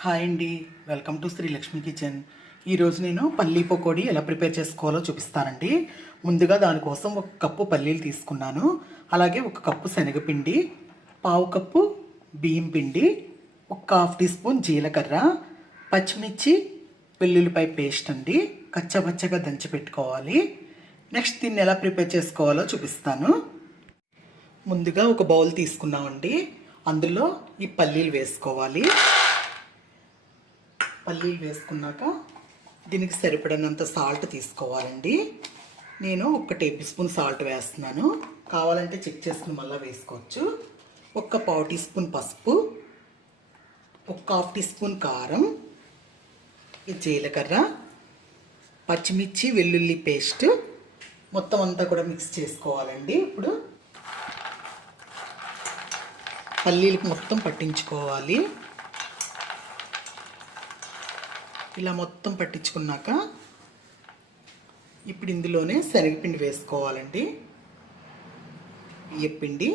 Hi అండి. Welcome to Sri Lakshmi kitchen. ఈరోజు నేను పల్లీ పకోడీ ఎలా ప్రిపేర్ చేసుకోవాలో చూపిస్తానండి. ముందుగా దానికోసం ఒక కప్పు పల్లీలు తీసుకున్నాను. అలాగే ఒక కప్పు శనగపిండి పావు కప్పు బియ్యం పిండి ఒక హాఫ్ టీ స్పూన్ జీలకర్ర పచ్చిమిర్చి వెల్లుల్లిపాయ పేస్ట్ అండి. కచ్చపచ్చగా దంచి పెట్టుకోవాలి. నెక్స్ట్ దీన్ని ఎలా ప్రిపేర్ చేసుకోవాలో చూపిస్తాను. ముందుగా ఒక బౌల్ తీసుకున్నామండి. అందులో ఈ పల్లీలు వేసుకోవాలి. పల్లీలు వేసుకున్నాక దీనికి సరిపడినంత సాల్ట్ తీసుకోవాలండి. నేను ఒక టేబుల్ స్పూన్ సాల్ట్ వేస్తున్నాను. కావాలంటే చెక్ చేసుకుని మళ్ళీ వేసుకోవచ్చు. ఒక్క పావు టీ స్పూన్ పసుపు. ఒక హాఫ్ టీ స్పూన్ కారం. ఈ జీలకర్ర. పచ్చిమిర్చి వెల్లుల్లి పేస్ట్. మొత్తం అంతా కూడా మిక్స్ చేసుకోవాలండి. ఇప్పుడు పల్లీలకు మొత్తం పట్టించుకోవాలి. ఇలా మొత్తం పట్టించుకున్నాక ఇప్పుడు ఇందులోనే శనగపిండి వేసుకోవాలండి. బియ్యపిండి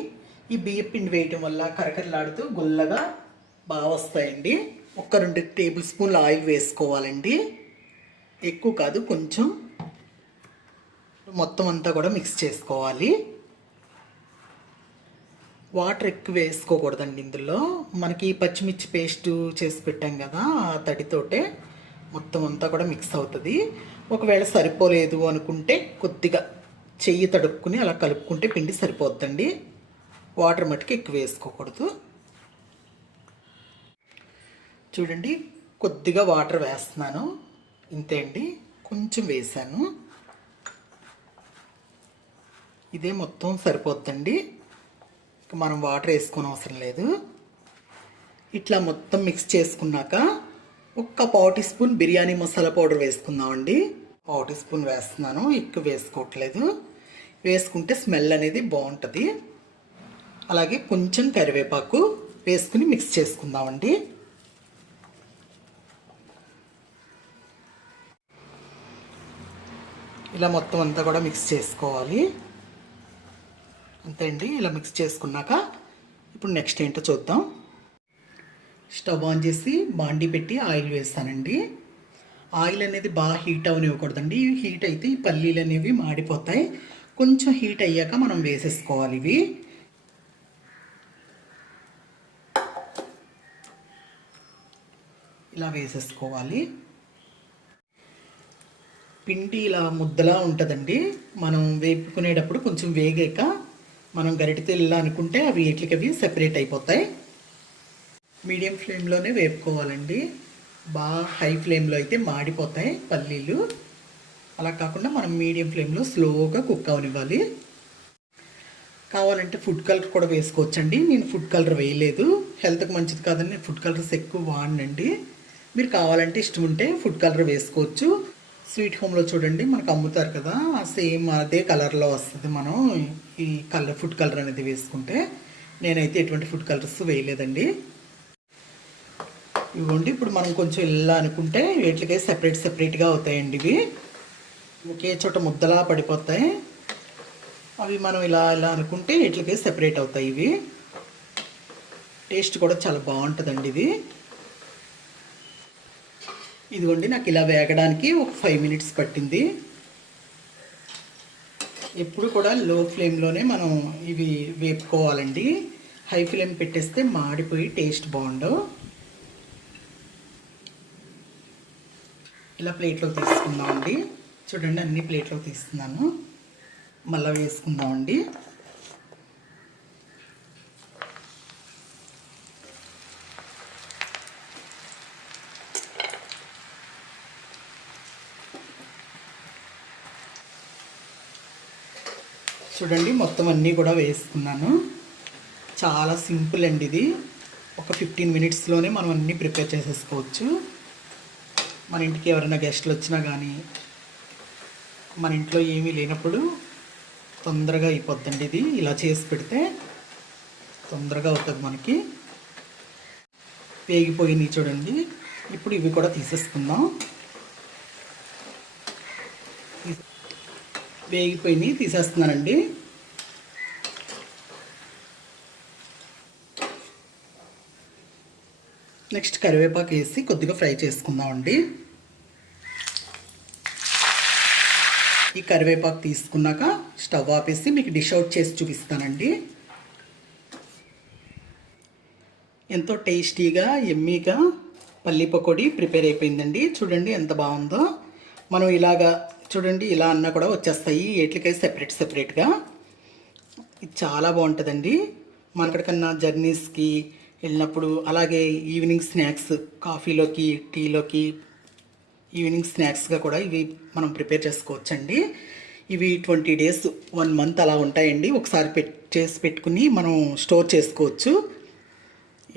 ఈ బియ్యపిండి వేయటం వల్ల కరకరలాడుతూ గుల్లగా బాగా వస్తాయండి. ఒక రెండు టేబుల్ స్పూన్ల ఆయిల్ వేసుకోవాలండి. ఎక్కువ కాదు కొంచెం మొత్తం అంతా కూడా మిక్స్ చేసుకోవాలి. వాటర్ ఎక్కువ వేసుకోకూడదండి ఇందులో. మనకి పచ్చిమిర్చి పేస్ట్ చేసి పెట్టాం కదా ఆ తడితోటే మొత్తం అంతా కూడా మిక్స్ అవుతుంది. ఒకవేళ సరిపోలేదు అనుకుంటే కొద్దిగా చెయ్యి తడుపుకుని అలా కలుపుకుంటే పిండి సరిపోద్దండి. వాటర్ మట్టుకు ఎక్కువ వేసుకోకూడదు. చూడండి కొద్దిగా వాటర్ వేస్తున్నాను. ఇంతే అండి. కొంచెం వేసాను. ఇదే మొత్తం సరిపోద్దండి. మనం వాటర్ వేసుకోని అవసరం లేదు. ఇట్లా మొత్తం మిక్స్ చేసుకున్నాక ఒక్క పావు teaspoon biryani masala powder వేసుకుందామండి. పావు టీ స్పూన్ వేస్తున్నాను ఎక్కువ వేసుకోవట్లేదు. వేసుకుంటే స్మెల్ అనేది బాగుంటుంది. అలాగే కొంచెం కరివేపాకు వేసుకుని మిక్స్ చేసుకుందామండి. ఇలా మొత్తం అంతా కూడా మిక్స్ చేసుకోవాలి. అంతే అండి ఇలా మిక్స్ చేసుకున్నాక ఇప్పుడు నెక్స్ట్ ఏంటో చూద్దాం. స్టవ్ ఆన్ చేసి బాండీ పెట్టి ఆయిల్ వేస్తానండి. ఆయిల్ అనేది బాగా హీట్ అవనివ్వకూడదండి. హీట్ అయితే ఈ పల్లీలు అనేవి మాడిపోతాయి. కొంచెం హీట్ అయ్యాక మనం వేసేసుకోవాలి ఇవి. ఇలా వేసేసుకోవాలి. పిండి ఇలా ముద్దలా ఉంటుందండి. మనం వేపుకునేటప్పుడు కొంచెం వేగాక మనం గరిటెతో ఇలా అనుకుంటే అవి వీటికి అవి సెపరేట్ అయిపోతాయి. మీడియం ఫ్లేమ్లోనే వేపుకోవాలండి. బాగా హై ఫ్లేమ్లో అయితే మాడిపోతాయి పల్లీలు. అలా కాకుండా మనం మీడియం ఫ్లేమ్లో స్లోగా కుక్ అవనివ్వాలి. కావాలంటే ఫుడ్ కలర్ కూడా వేసుకోవచ్చండి. నేను ఫుడ్ కలర్ వేయలేదు. హెల్త్కి మంచిది కాదని నేను ఫుడ్ కలర్స్ ఎక్కువ వాడినండి. మీరు కావాలంటే ఇష్టం ఉంటే ఫుడ్ కలర్ వేసుకోవచ్చు. స్వీట్ హోమ్లో చూడండి మనకు అమ్ముతారు కదా సేమ్ అదే కలర్లో వస్తుంది మనం ఈ కలర్ ఫుడ్ కలర్ అనేది వేసుకుంటే. నేనైతే ఎటువంటి ఫుడ్ కలర్స్ వేయలేదండి. ఇవ్వండి. ఇప్పుడు మనం కొంచెం ఇలా అనుకుంటే వీటికి సెపరేట్ సెపరేట్గా అవుతాయండి ఇవి. ఒకే చోట ముద్దలా పడిపోతాయి. అవి మనం ఇలా ఇలా అనుకుంటే వీటికి సెపరేట్ అవుతాయి ఇవి. టేస్ట్ కూడా చాలా బాగుంటుందండి ఇది. ఇదిగోండి నాకు ఇలా వేగడానికి ఒక ఫైవ్ మినిట్స్ పట్టింది. ఎప్పుడు కూడా లో ఫ్లేమ్లోనే మనం ఇవి వేపుకోవాలండి. హై ఫ్లేమ్ పెట్టేస్తే మాడిపోయి టేస్ట్ బాగుండవు. ఇలా ప్లేట్లో తీసుకుందామండి. చూడండి అన్ని ప్లేట్లో తీస్తున్నాను. మళ్ళీ వేసుకుందామండి. చూడండి మొత్తం అన్నీ కూడా వేసుకున్నాను. చాలా సింపుల్ అండి ఇది. ఒక ఫిఫ్టీన్ మినిట్స్లోనే మనం అన్నీ ప్రిపేర్ చేసేసుకోవచ్చు. మన ఇంటికి ఎవరైనా గెస్ట్లు వచ్చినా కానీ మన ఇంట్లో ఏమీ లేనప్పుడు తొందరగా అయిపోద్దండి ఇది. ఇలా చేసి పెడితే తొందరగా అవుతుంది మనకి. వేగిపోయినాయి చూడండి. ఇప్పుడు ఇవి కూడా తీసేసుకుందాం. వేగిపోయినాయి తీసేస్తున్నానండి. నెక్స్ట్ కరివేపాకు వేసి కొద్దిగా ఫ్రై చేసుకుందామండి ఈ కరివేపాకు తీసుకున్నాక స్టవ్ ఆపేసి మీకు డిష్ అవుట్ చేసి చూపిస్తానండి. ఎంతో టేస్టీగా ఎమ్మీగా పల్లి పకోడీ ప్రిపేర్ అయిపోయిందండి. చూడండి ఎంత బాగుందో. మనం ఇలాగా చూడండి ఇలా అన్నా కూడా వచ్చేస్తాయి. ఏట్లకై సెపరేట్ సెపరేట్గా ఇది చాలా బాగుంటుందండి. మనకడికన్నా జర్నీస్కి వెళ్ళినప్పుడు అలాగే ఈవినింగ్ స్నాక్స్ కాఫీలోకి టీలోకి ఈవినింగ్ స్నాక్స్గా కూడా ఇవి మనం ప్రిపేర్ చేసుకోవచ్చండి. ఇవి ట్వంటీ డేస్ వన్ మంత్ అలా ఉంటాయండి. ఒకసారి పెట్ చేసి పెట్టుకుని మనం స్టోర్ చేసుకోవచ్చు.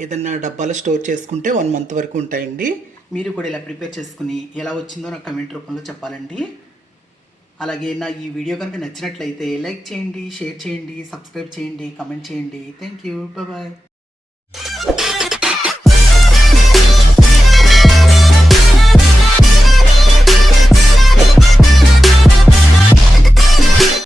ఏదన్నా డబ్బాలో స్టోర్ చేసుకుంటే వన్ మంత్ వరకు ఉంటాయండి. మీరు కూడా ఇలా ప్రిపేర్ చేసుకుని ఎలా వచ్చిందో నాకు కమెంట్ రూపంలో చెప్పాలండి. అలాగే నా ఈ వీడియో కనుక నచ్చినట్లయితే లైక్ చేయండి షేర్ చేయండి సబ్స్క్రైబ్ చేయండి కమెంట్ చేయండి. Thank you bye